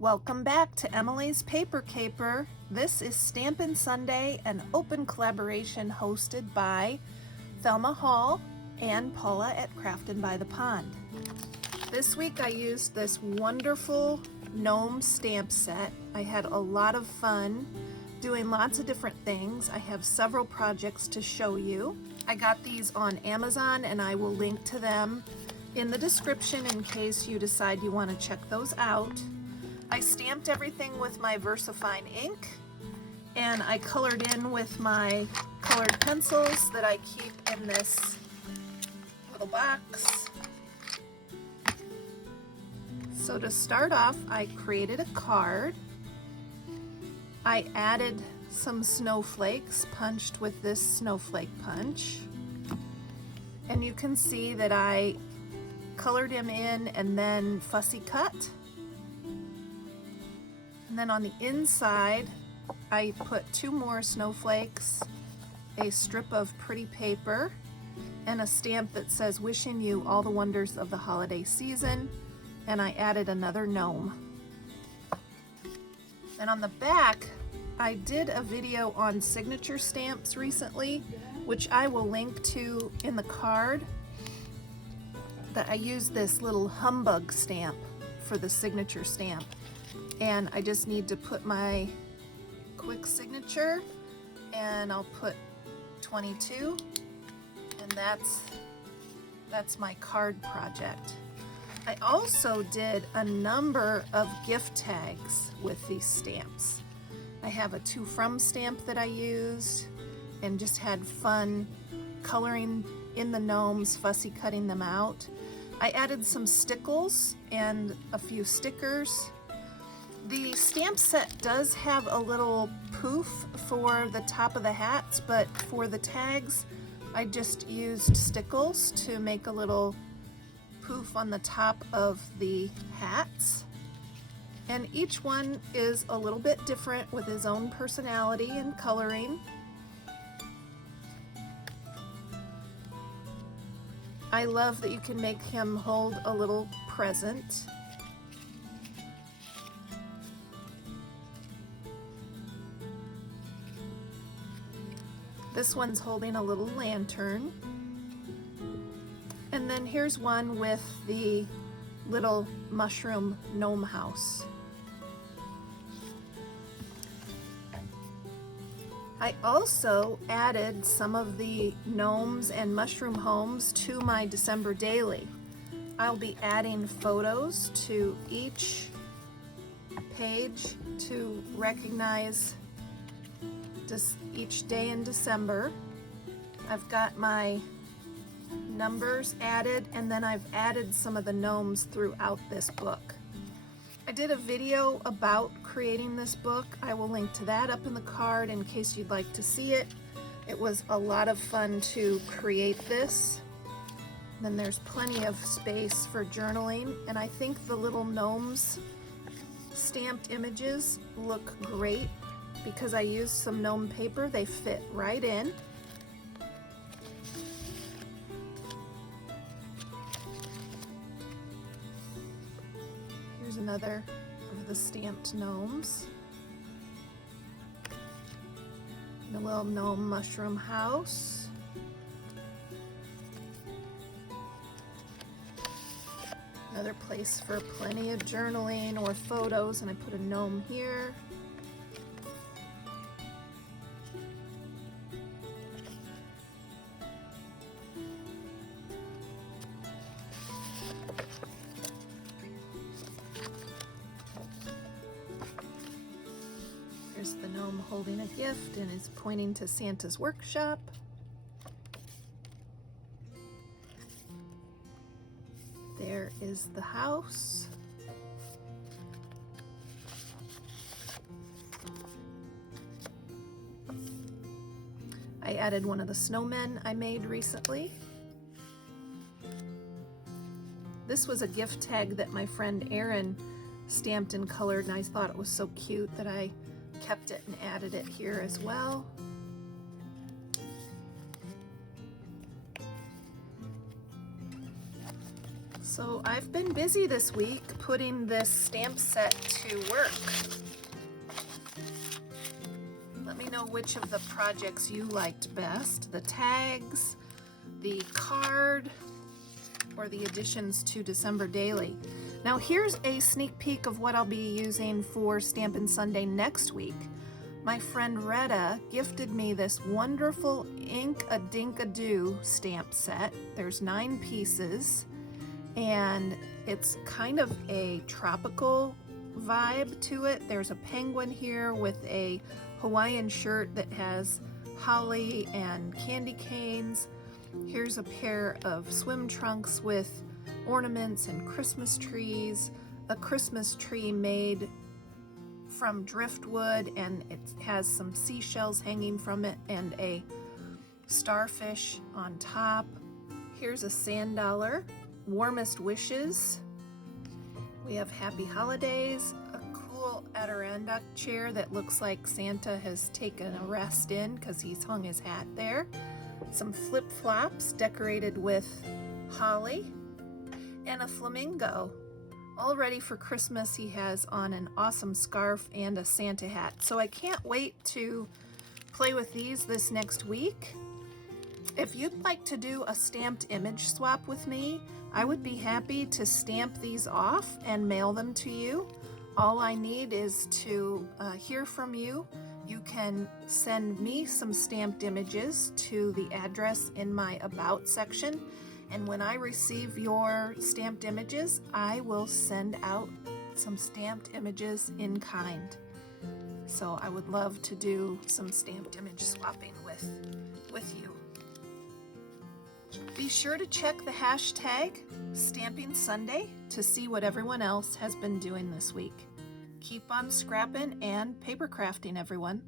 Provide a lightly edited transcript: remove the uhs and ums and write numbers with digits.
Welcome back to Emilee's Paper Caper. This is Stampin' Sunday, an open collaboration hosted by Thelma Hall and Paula at Craftin' by the Pond. This week I used this wonderful gnome stamp set. I had a lot of fun doing lots of different things. I have several projects to show you. I got these on Amazon and I will link to them in the description in case you decide you want to check those out. I stamped everything with my VersaFine ink and I colored in with my colored pencils that I keep in this little box. So to start off, I created a card. I added some snowflakes punched with this snowflake punch. And you can see that I colored him in and then fussy cut. And then on the inside, I put 2 more snowflakes, a strip of pretty paper, and a stamp that says, "Wishing you all the wonders of the holiday season." And I added another gnome. And on the back, I did a video on signature stamps recently, which I will link to in the card, that I used this little humbug stamp for the signature stamp. And I just need to put my quick signature, and I'll put 22, and that's my card project. I also did a number of gift tags with these stamps. I have a to from stamp that I used and just had fun coloring in the gnomes, fussy cutting them out. I added some stickles and a few stickers. The stamp set does have a little poof for the top of the hats, but for the tags, I just used stickles to make a little poof on the top of the hats. And each one is a little bit different with his own personality and coloring. I love that you can make him hold a little present. This one's holding a little lantern. And then here's one with the little mushroom gnome house. I also added some of the gnomes and mushroom homes to my December daily. I'll be adding photos to each page to recognize each day in December. I've got my numbers added, and then I've added some of the gnomes throughout this book. I did a video about creating this book. I will link to that up in the card in case you'd like to see it. It was a lot of fun to create this. Then there's plenty of space for journaling, and I think the little gnomes stamped images look great because I used some gnome paper. They fit right in. Here's another of the stamped gnomes. The little gnome mushroom house. Another place for plenty of journaling or photos, and I put a gnome here. There's the gnome holding a gift and is pointing to Santa's workshop. There is the house. I added one of the snowmen I made recently. This was a gift tag that my friend Erin stamped and colored, and I thought it was so cute that I kept it and added it here as well. So I've been busy this week putting this stamp set to work. Let me know which of the projects you liked best, the tags, the card, or the additions to December Daily. Now here's a sneak peek of what I'll be using for Stampin' Sunday next week. My friend Retta gifted me this wonderful Ink-a-Dink-a-Doo stamp set. There's 9 pieces, and it's kind of a tropical vibe to it. There's a penguin here with a Hawaiian shirt that has holly and candy canes. Here's a pair of swim trunks with ornaments and Christmas trees, a Christmas tree made from driftwood, and it has some seashells hanging from it and a starfish on top. Here's a sand dollar, warmest wishes. We have happy holidays, a cool Adirondack chair that looks like Santa has taken a rest in because he's hung his hat there. Some flip-flops decorated with holly, and a flamingo. All ready for Christmas. He has on an awesome scarf and a Santa hat. So I can't wait to play with these this next week. If you'd like to do a stamped image swap with me, I would be happy to stamp these off and mail them to you. All I need is to hear from you. You can send me some stamped images to the address in my About section, and when I receive your stamped images, I will send out some stamped images in kind. So I would love to do some stamped image swapping with you. Be sure to check the hashtag Stamping Sunday to see what everyone else has been doing this week. Keep on scrapping and paper crafting, everyone.